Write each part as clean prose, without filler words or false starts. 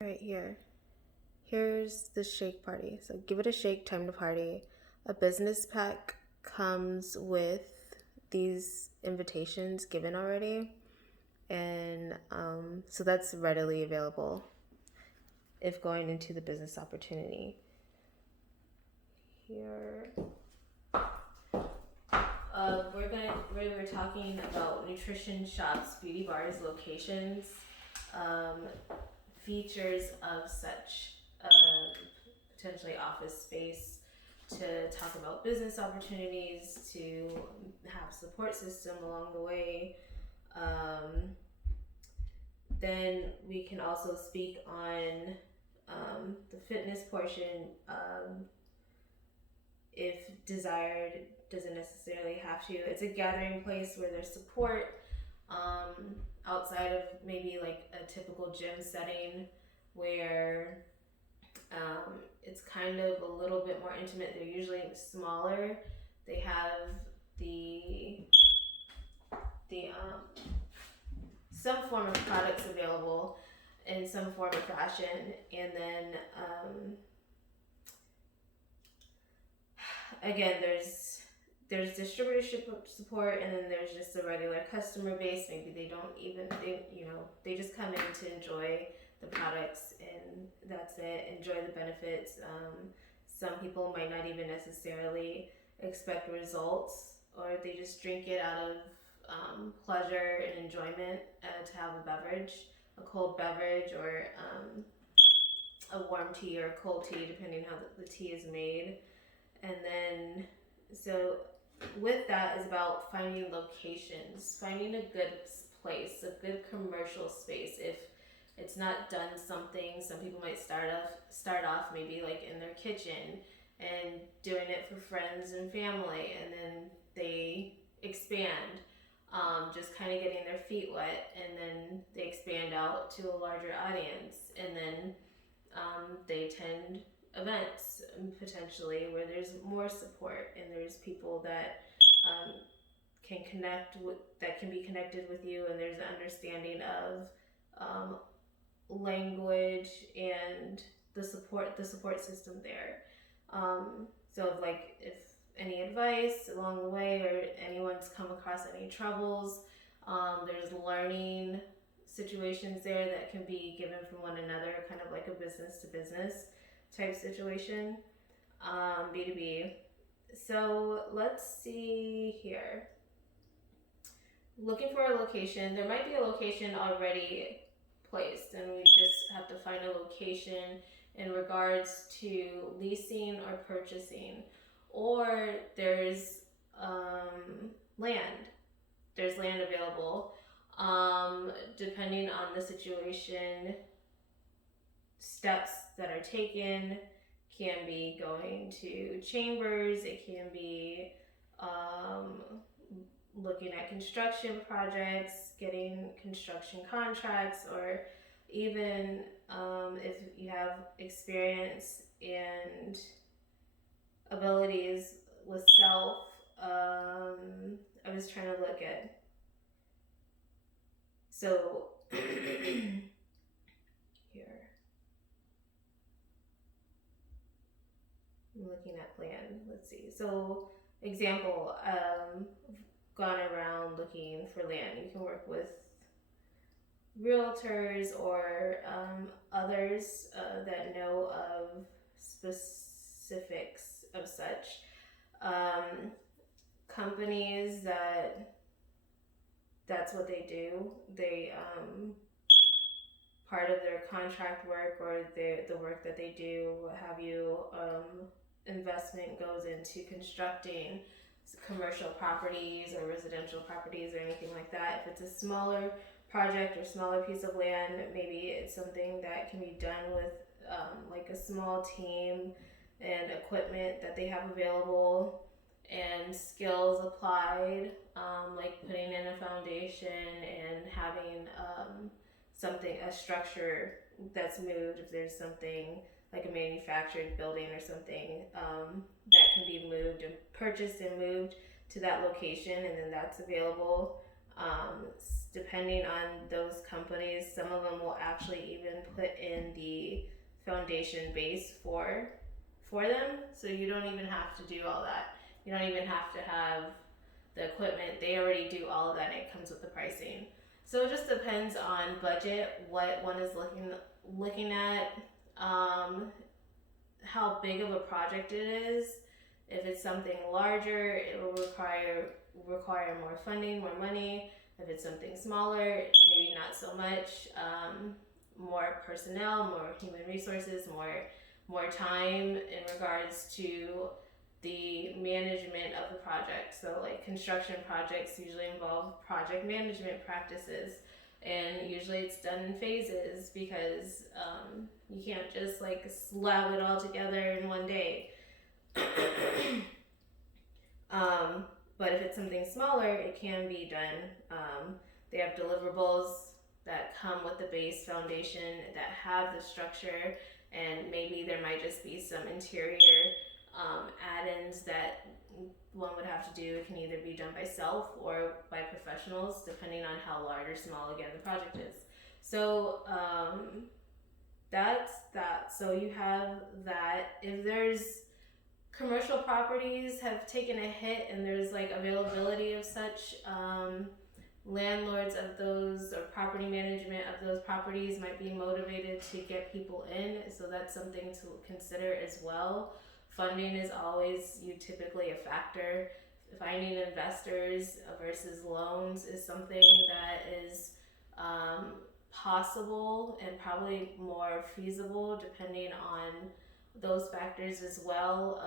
Right here. Here's the shake party. So give it a shake, time to party. A business pack comes with these invitations given already. And so that's readily available if going into the business opportunity. Here. We're talking about nutrition shops, beauty bars, locations, um, features of such potentially office space, to talk about business opportunities, to have support system along the way. Um, then we can also speak on the fitness portion. If desired, doesn't necessarily have to. It's a gathering place where there's support outside of maybe like a typical gym setting where it's kind of a little bit more intimate. They're usually smaller. They have the some form of products available in some form of fashion, and then again, there's distributorship support, and then there's just a regular customer base. Maybe they just come in to enjoy the products, and that's it. Enjoy the benefits. Some people might not even necessarily expect results, or they just drink it out of pleasure and enjoyment, to have a beverage, a cold beverage, or a warm tea or a cold tea, depending how the tea is made. And then, so with that is about finding locations, finding a good place, a good commercial space. If it's not done something, some people might start off maybe like in their kitchen and doing it for friends and family, and then they expand, just kind of getting their feet wet, and then they expand out to a larger audience, and then they attend events, potentially, where there's more support and there's people that can be connected with you, and there's an understanding of language and the support system there. So if any advice along the way, or anyone's come across any troubles, there's learning situations there that can be given from one another, kind of like a business to business type situation, B2B. So let's see here. Looking for a location. There might be a location already placed, and we just have to find a location in regards to leasing or purchasing. Or there's land. There's land available. Depending on the situation, steps that are taken can be going to chambers. It can be looking at construction projects, getting construction contracts, or even if you have experience and abilities with self. I was trying to look at, so here, I'm looking at plan. Let's see. So example, gone around looking for land. You can work with realtors or others that know of specifics of such. Companies that's what they do. They part of their contract work, or the work that they do, what have you, investment goes into constructing commercial properties or residential properties or anything like that. If it's a smaller project or smaller piece of land, maybe it's something that can be done with like a small team and equipment that they have available, and skills applied, like putting in a foundation and having a structure that's moved. If there's something like a manufactured building or something that can be moved and purchased and moved to that location, and then that's available. depending on those companies, some of them will actually even put in the foundation base for them, so you don't even have to do all that. You don't even have to have the equipment. They already do all of that, and it comes with the pricing. So it just depends on budget, what one is looking at, how big of a project it is. If it's something larger, it will require more funding, more money. If it's something smaller, maybe not so much. More personnel, more human resources, more time in regards to the management of the project. So like construction projects usually involve project management practices, and usually it's done in phases because you can't just like slap it all together in one day. But if it's something smaller, it can be done. They have deliverables that come with the base foundation that have the structure, and maybe there might just be some interior add-ins that one would have to do. It can either be done by self or by professionals, depending on how large or small, again, the project is. So that's that. So you have that. If there's commercial properties have taken a hit and there's like availability of such, landlords of those or property management of those properties might be motivated to get people in, so that's something to consider as well. Funding is always typically a factor. Finding investors versus loans is something that is possible and probably more feasible depending on those factors as well.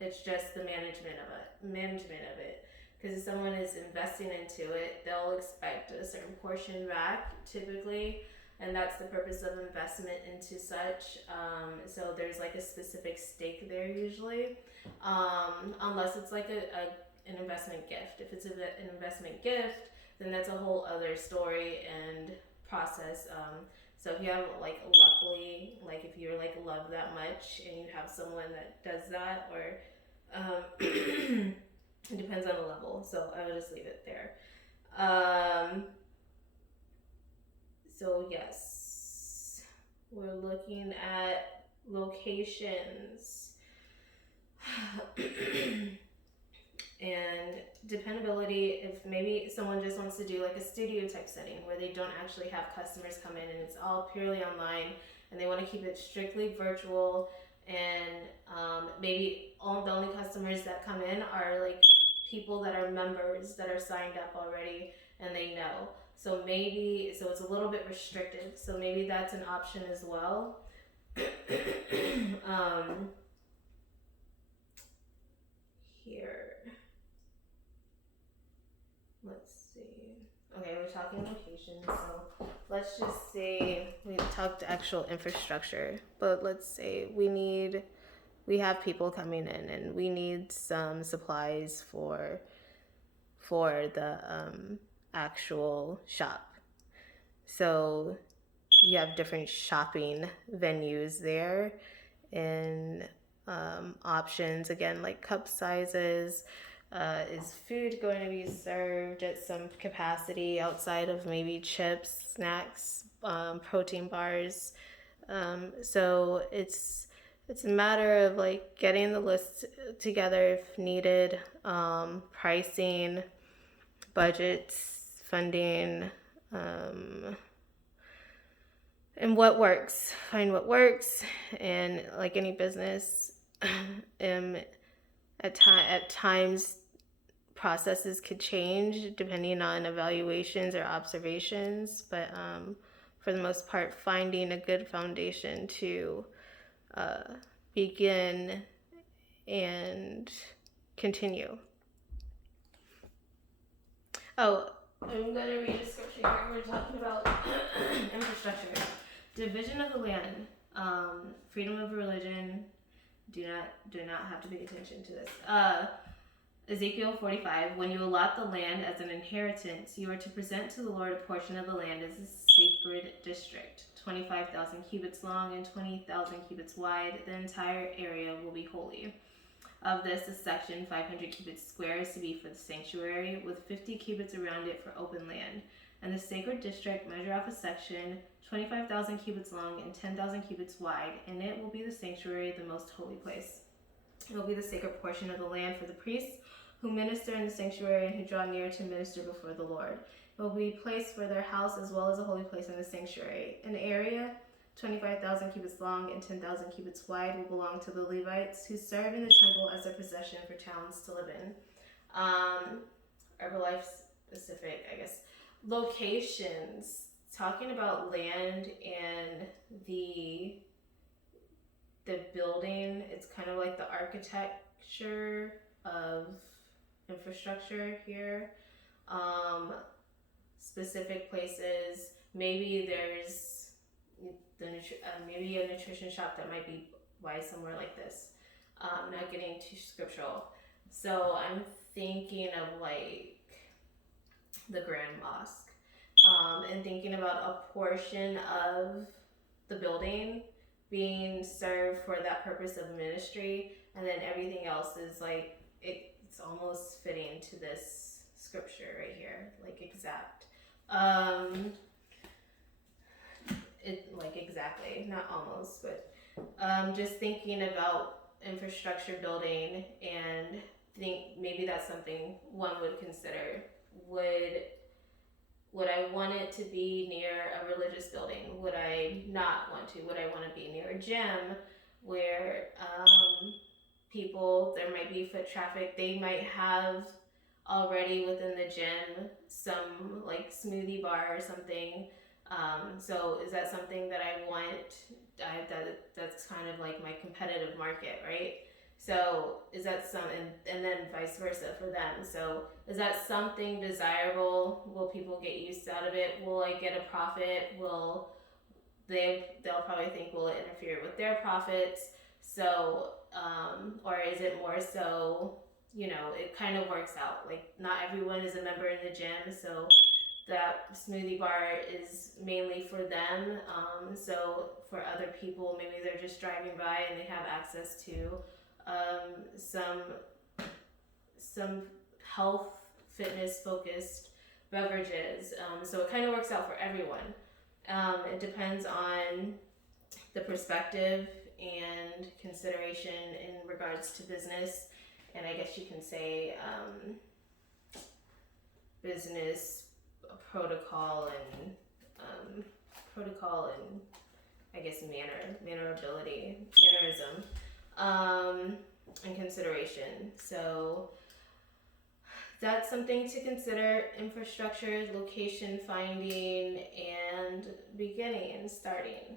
It's just the management of it. Because if someone is investing into it, they'll expect a certain portion back typically, and that's the purpose of investment into such. So there's like a specific stake there usually, unless it's like an investment gift. If it's an investment gift, then that's a whole other story and process. So if you have luckily, if you're love that much and you have someone that does that, or it depends on the level, so I would just leave it there. So yes, we're looking at locations and dependability. If maybe someone just wants to do like a studio type setting where they don't actually have customers come in and it's all purely online, and they want to keep it strictly virtual, and maybe the only customers that come in are like people that are members that are signed up already and they know. So it's a little bit restricted. So maybe that's an option as well. Here. Let's see. Okay, we're talking locations, so let's just say we talked actual infrastructure, but let's say we have people coming in and we need some supplies for the actual shop. So you have different shopping venues there, and options again like cup sizes. Is food going to be served at some capacity outside of maybe chips, snacks, protein bars? So it's a matter of like getting the list together if needed, pricing, budgets, funding, and what works. Find what works, and like any business, at times processes could change depending on evaluations or observations, but for the most part, finding a good foundation to begin and continue. Oh, I'm going to read a scripture here. We're talking about infrastructure, division of the land, freedom of religion. Do not have to pay attention to this. Ezekiel 45, when you allot the land as an inheritance, you are to present to the Lord a portion of the land as a sacred district, 25,000 cubits long and 20,000 cubits wide. The entire area will be holy. Of this, a section 500 cubits square is to be for the sanctuary, with 50 cubits around it for open land. And the sacred district measure off a section 25,000 cubits long and 10,000 cubits wide, and it will be the sanctuary, the most holy place. It will be the sacred portion of the land for the priests who minister in the sanctuary and who draw near to minister before the Lord. It will be a place for their house as well as a holy place in the sanctuary. An area 25,000 cubits long and 10,000 cubits wide will belong to the Levites who serve in the temple as their possession for towns to live in. Herbalife specific, I guess, locations. Talking about land and the building, it's kind of like the architecture of infrastructure here. Specific places. Maybe there's maybe a nutrition shop that might be wise somewhere like this. Not getting too scriptural. So I'm thinking of like the Grand Mosque, and thinking about a portion of the building being served for that purpose of ministry, and then everything else is like it's almost fitting to this scripture right here, like exact. It like exactly, not almost, but just thinking about infrastructure building, and think maybe that's something one would consider. Would I want it to be near a religious building? Would I not want to? Would I want to be near a gym where people, there might be foot traffic, they might have already within the gym some like smoothie bar or something. So is that something that I want? That's kind of like my competitive market, right? So is that something, and then vice versa for them. So is that something desirable? Will people get use out of it? Will I get a profit? They'll probably think, will it interfere with their profits? So, or is it more so, it kind of works out. Like not everyone is a member in the gym, so that smoothie bar is mainly for them. So for other people, maybe they're just driving by and they have access to some health, fitness focused beverages. So it kind of works out for everyone. It depends on the perspective and consideration in regards to business, and I guess you can say business protocol and I guess mannerism, and consideration. So that's something to consider: infrastructure, location finding, and beginning and starting.